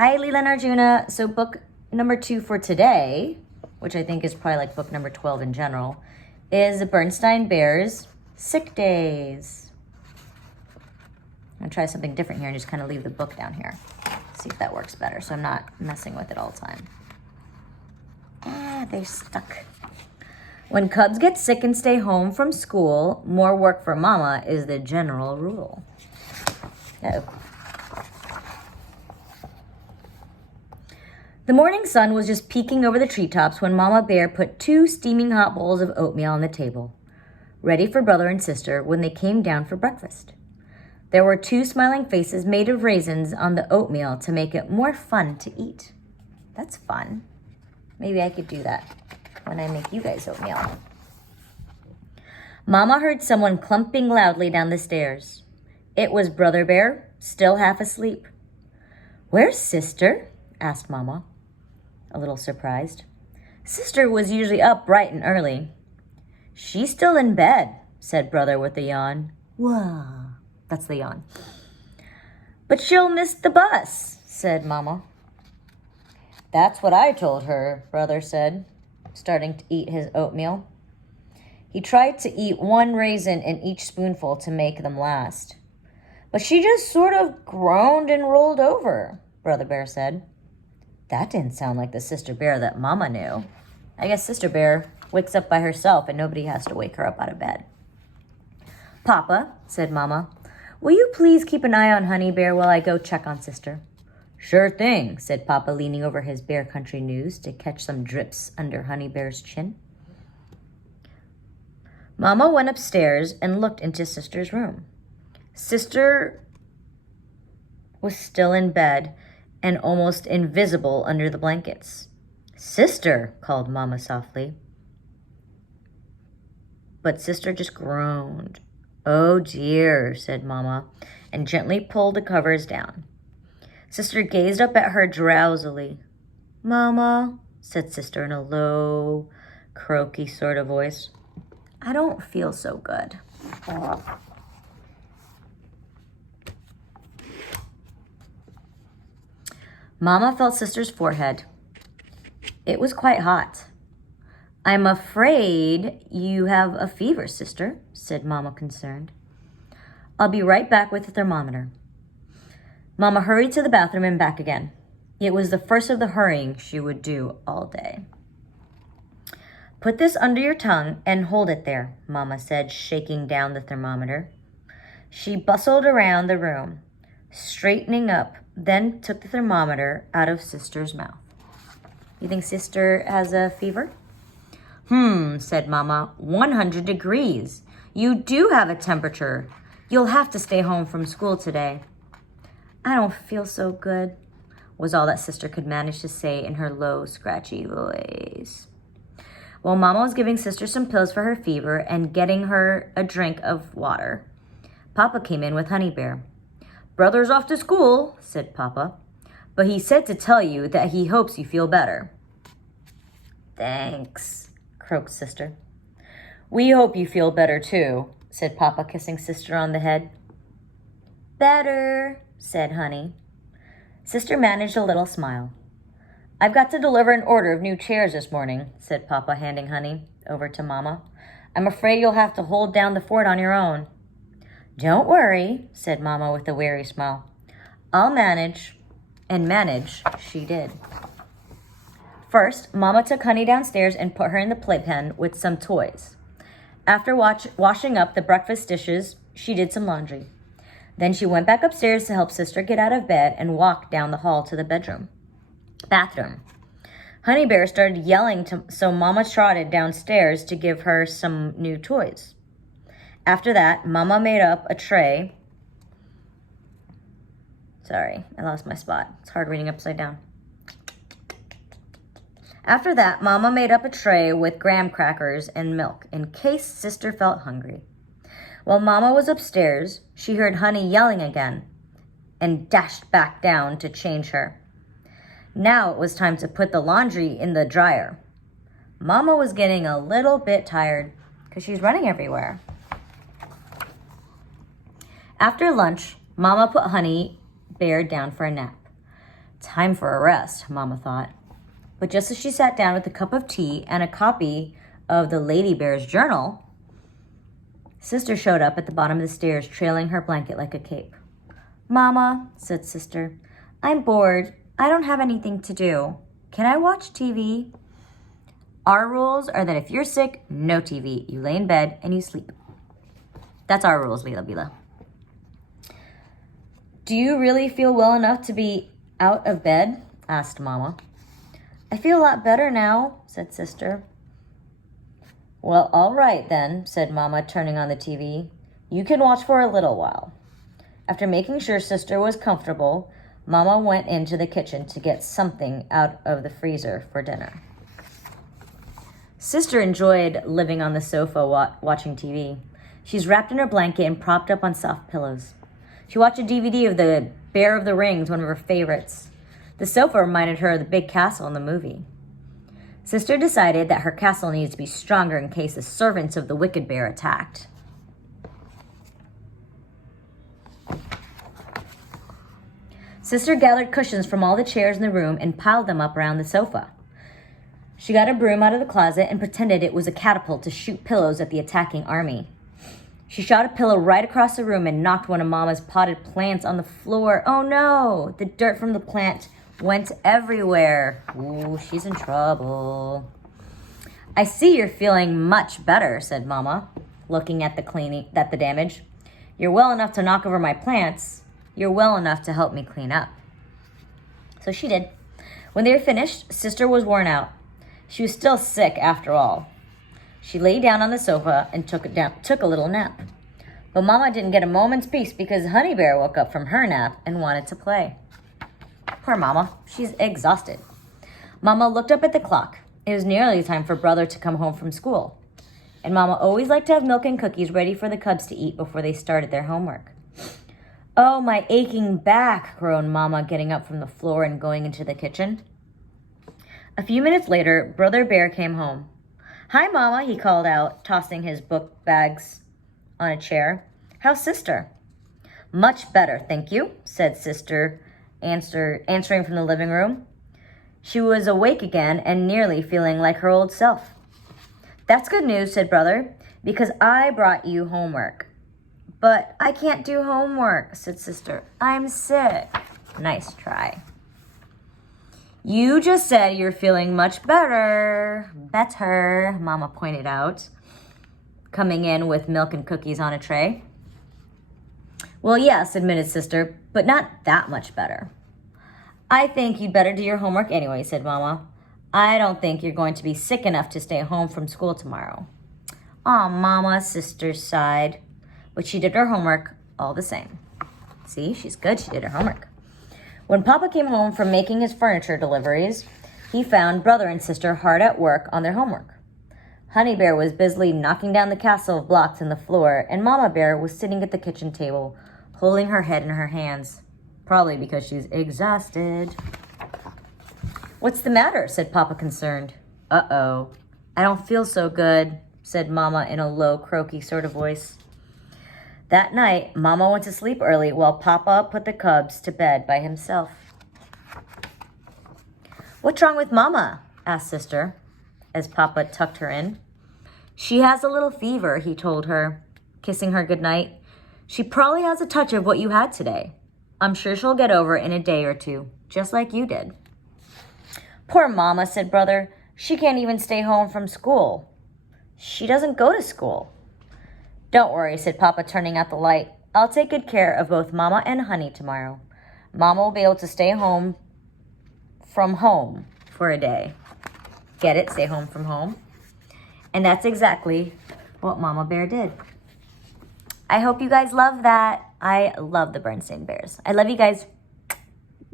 Hi, Leela and Arjuna. So book number 2 for today, which I think is probably like book number 12 in general, is the Ber-Bears Sick Days. I'm going to try something different here and just kind of leave the book down here. See if that works better so I'm not messing with it all the time. They're stuck. When cubs get sick and stay home from school, more work for mama is the general rule. The morning sun was just peeking over the treetops when Mama Bear put 2 steaming hot bowls of oatmeal on the table, ready for brother and sister when they came down for breakfast. There were 2 smiling faces made of raisins on the oatmeal to make it more fun to eat. That's fun. Maybe I could do that when I make you guys oatmeal. Mama heard someone clumping loudly down the stairs. It was Brother Bear, still half asleep. "Where's Sister?" asked Mama, a little surprised. Sister was usually up bright and early. "She's still in bed," said Brother with a yawn. "Whoa." That's the yawn. "But she'll miss the bus," said Mama. "That's what I told her," Brother said, starting to eat his oatmeal. He tried to eat 1 raisin in each spoonful to make them last. "But she just sort of groaned and rolled over," Brother Bear said. That didn't sound like the Sister Bear that Mama knew. I guess Sister Bear wakes up by herself and nobody has to wake her up out of bed. "Papa," said Mama, "will you please keep an eye on Honey Bear while I go check on Sister?" "Sure thing," said Papa, leaning over his Bear Country News to catch some drips under Honey Bear's chin. Mama went upstairs and looked into Sister's room. Sister was still in bed and almost invisible under the blankets. "Sister," called Mama softly. But Sister just groaned. "Oh dear," said Mama, and gently pulled the covers down. Sister gazed up at her drowsily. "Mama," said Sister in a low, croaky sort of voice, "I don't feel so good." Mama felt Sister's forehead. It was quite hot. "I'm afraid you have a fever, Sister," said Mama, concerned. "I'll be right back with the thermometer." Mama hurried to the bathroom and back again. It was the first of the hurrying she would do all day. "Put this under your tongue and hold it there," Mama said, shaking down the thermometer. She bustled around the room, straightening up, then took the thermometer out of Sister's mouth. "You think Sister has a fever?" Said Mama. 100 degrees. You do have a temperature. You'll have to stay home from school today." "I don't feel so good," was all that Sister could manage to say in her low, scratchy voice. While Mama was giving Sister some pills for her fever and getting her a drink of water, Papa came in with Honey Bear. "Brother's off to school," said Papa, "but he said to tell you that he hopes you feel better." "Thanks," croaked Sister. "We hope you feel better too," said Papa, kissing Sister on the head. "Better," said Honey. Sister managed a little smile. "I've got to deliver an order of new chairs this morning," said Papa, handing Honey over to Mama. "I'm afraid you'll have to hold down the fort on your own." "Don't worry," said Mama with a weary smile. "I'll manage." And manage she did. First, Mama took Honey downstairs and put her in the playpen with some toys. After washing up the breakfast dishes, she did some laundry. Then she went back upstairs to help Sister get out of bed and walked down the hall to the bathroom. Honey Bear started yelling, so Mama trotted downstairs to give her some new toys. After that, Mama made up a tray. Sorry, I lost my spot. It's hard reading upside down. After that, Mama made up a tray with graham crackers and milk in case Sister felt hungry. While Mama was upstairs, she heard Honey yelling again and dashed back down to change her. Now it was time to put the laundry in the dryer. Mama was getting a little bit tired because she's running everywhere. After lunch, Mama put Honey Bear down for a nap. Time for a rest, Mama thought. But just as she sat down with a cup of tea and a copy of the Ber-Bears journal, Sister showed up at the bottom of the stairs, trailing her blanket like a cape. Mama, said Sister, I'm bored. I don't have anything to do. Can I watch TV? Our rules are that if you're sick, no TV. You lay in bed and you sleep. That's our rules, Bila. Do you really feel well enough to be out of bed? Asked Mama. I feel a lot better now, said Sister. Well, all right then, said Mama, turning on the TV. You can watch for a little while. After making sure Sister was comfortable, Mama went into the kitchen to get something out of the freezer for dinner. Sister enjoyed living on the sofa watching TV. She's wrapped in her blanket and propped up on soft pillows. She watched a DVD of the Bear of the Rings, one of her favorites. The sofa reminded her of the big castle in the movie. Sister decided that her castle needed to be stronger in case the servants of the wicked bear attacked. Sister gathered cushions from all the chairs in the room and piled them up around the sofa. She got a broom out of the closet and pretended it was a catapult to shoot pillows at the attacking army. She shot a pillow right across the room and knocked one of Mama's potted plants on the floor. Oh no! The dirt from the plant went everywhere. Ooh, she's in trouble. I see you're feeling much better, said Mama, looking at the damage. You're well enough to knock over my plants. You're well enough to help me clean up. So she did. When they were finished, Sister was worn out. She was still sick after all. She lay down on the sofa and took a little nap. But Mama didn't get a moment's peace because Honey Bear woke up from her nap and wanted to play. Poor Mama. She's exhausted. Mama looked up at the clock. It was nearly time for Brother to come home from school. And Mama always liked to have milk and cookies ready for the cubs to eat before they started their homework. Oh, my aching back, groaned Mama, getting up from the floor and going into the kitchen. A few minutes later, Brother Bear came home. Hi, Mama, he called out, tossing his book bags on a chair. How's Sister? Much better, thank you, said Sister, answering from the living room. She was awake again and nearly feeling like her old self. That's good news, said Brother, because I brought you homework. But I can't do homework, said Sister. I'm sick. Nice try. You just said you're feeling much better. Better, Mama pointed out, coming in with milk and cookies on a tray. Well, yes, admitted Sister, but not that much better. I think you'd better do your homework anyway, said Mama. I don't think you're going to be sick enough to stay home from school tomorrow. Aw, Mama, Sister sighed, but she did her homework all the same. See, she's good. She did her homework. When Papa came home from making his furniture deliveries, he found Brother and Sister hard at work on their homework. Honey Bear was busily knocking down the castle of blocks in the floor, and Mama Bear was sitting at the kitchen table, holding her head in her hands, probably because she's exhausted. What's the matter? Said Papa, concerned. Uh-oh. I don't feel so good, said Mama in a low, croaky sort of voice. That night, Mama went to sleep early while Papa put the cubs to bed by himself. What's wrong with Mama? Asked Sister, as Papa tucked her in. She has a little fever, he told her, kissing her goodnight. She probably has a touch of what you had today. I'm sure she'll get over it in a day or two, just like you did. Poor Mama, said Brother. She can't even stay home from school. She doesn't go to school. Don't worry, said Papa, turning out the light. I'll take good care of both Mama and Honey tomorrow. Mama will be able to stay home from home for a day. Get it? Stay home from home. And that's exactly what Mama Bear did. I hope you guys love that. I love the Bernstein Bears. I love you guys.